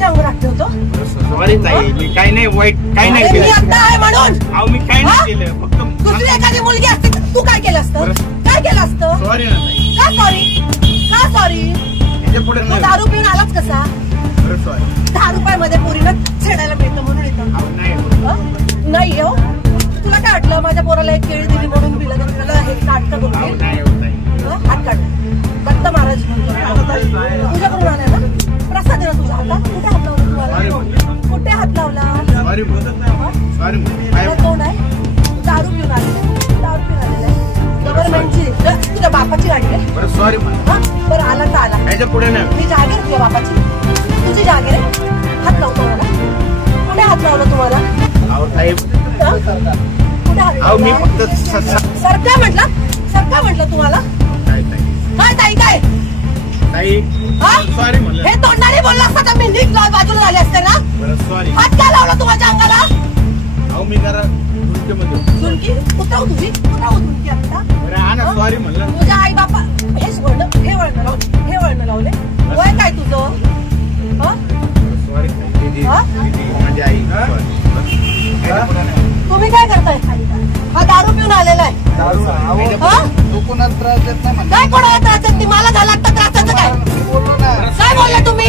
माझ्या अंगावर हात ठेवतो? सॉरी ताई, मी काही नाही वाईट, काही नाही केलं. मी आता आहे म्हणून. अहो मी काही नाही केलं, फक्त दुसरी एखादी मुलगी असते तू काय केलं असतं? काय केलं असतं? सॉरी ना ताई. का सॉरी? का सॉरी? याच्या पुढे तू दारू पिऊन आलाच कसा? सॉरी. 10 रुपयामध्ये पोरीनं छेडायला मिळतं म्हणून येतं. नाही हो, तुला काय वाटलं माझ्या पोराला एक केळी दिली म्हणून पिलं तुला हे नाटक करून? हात काढ. दत्त महाराज तुझ्याकडून आलाय ना? प्रसाद आहे ना तुझ्या हातात? कुठे हात लावला तुम्हाला? कुठे हात लावला? कोण आहे? दारू पिऊन आलेला आहे. गव्हर्नमेंटची तुझ्या बापाची गाडी आहे. सॉरी. बरं आला तर आला. याच्या पुढे नाही. मी जागीर तुझ्या बापाची, तुझी जागीर आहे. हात लावतो मला. कुठे हात लावला तुम्हाला? मी फक्त सरका म्हटलं तुम्हाला. काय ताई काय सॉरी म्हणलं. हे तोंडाने बोलला असता तर मी नीट बाजूला झाले असते ना. सॉरी. हात काय लावला तुझ्या अंगाला? अहो मी जरा झुणकी उतरव तुझी, उतरव झुणकी आता. सॉरी म्हणलं. तुझ्या आई बापा हे वळण लावले. वय काय तुझं? माझी आई. तुम्ही काय करताय? हा दारू पिऊन आलेला आहे. काय कोणाला त्रास देत? मला झाला आता त्रासाचं काय? काय बोलला तुम्ही?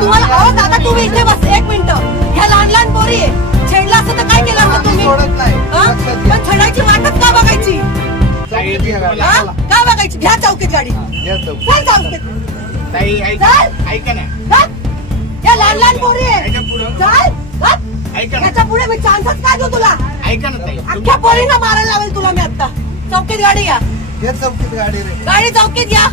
तुम्हाला अहो दादा तुम्ही इथे बस एक मिनिट. ह्या लहान लहान पोरी आहे. छेडला असतं तर काय केलं असतं तुम्ही? पण छेडायची वाटच का बघायची? का बघायची? घ्या चौकीत गाडी. चल चौकीत. ऐका ना. या लहान लहान पोरी आहे. याच्या पुढे मी चान्सच काय देऊ तुला? ऐका ना ताई. अख्ख्या पोरींना मारायला लावेल तुला मी आता. चौकीत गाडी या. चौकीत गाडी रे. गाडी चौकीत या.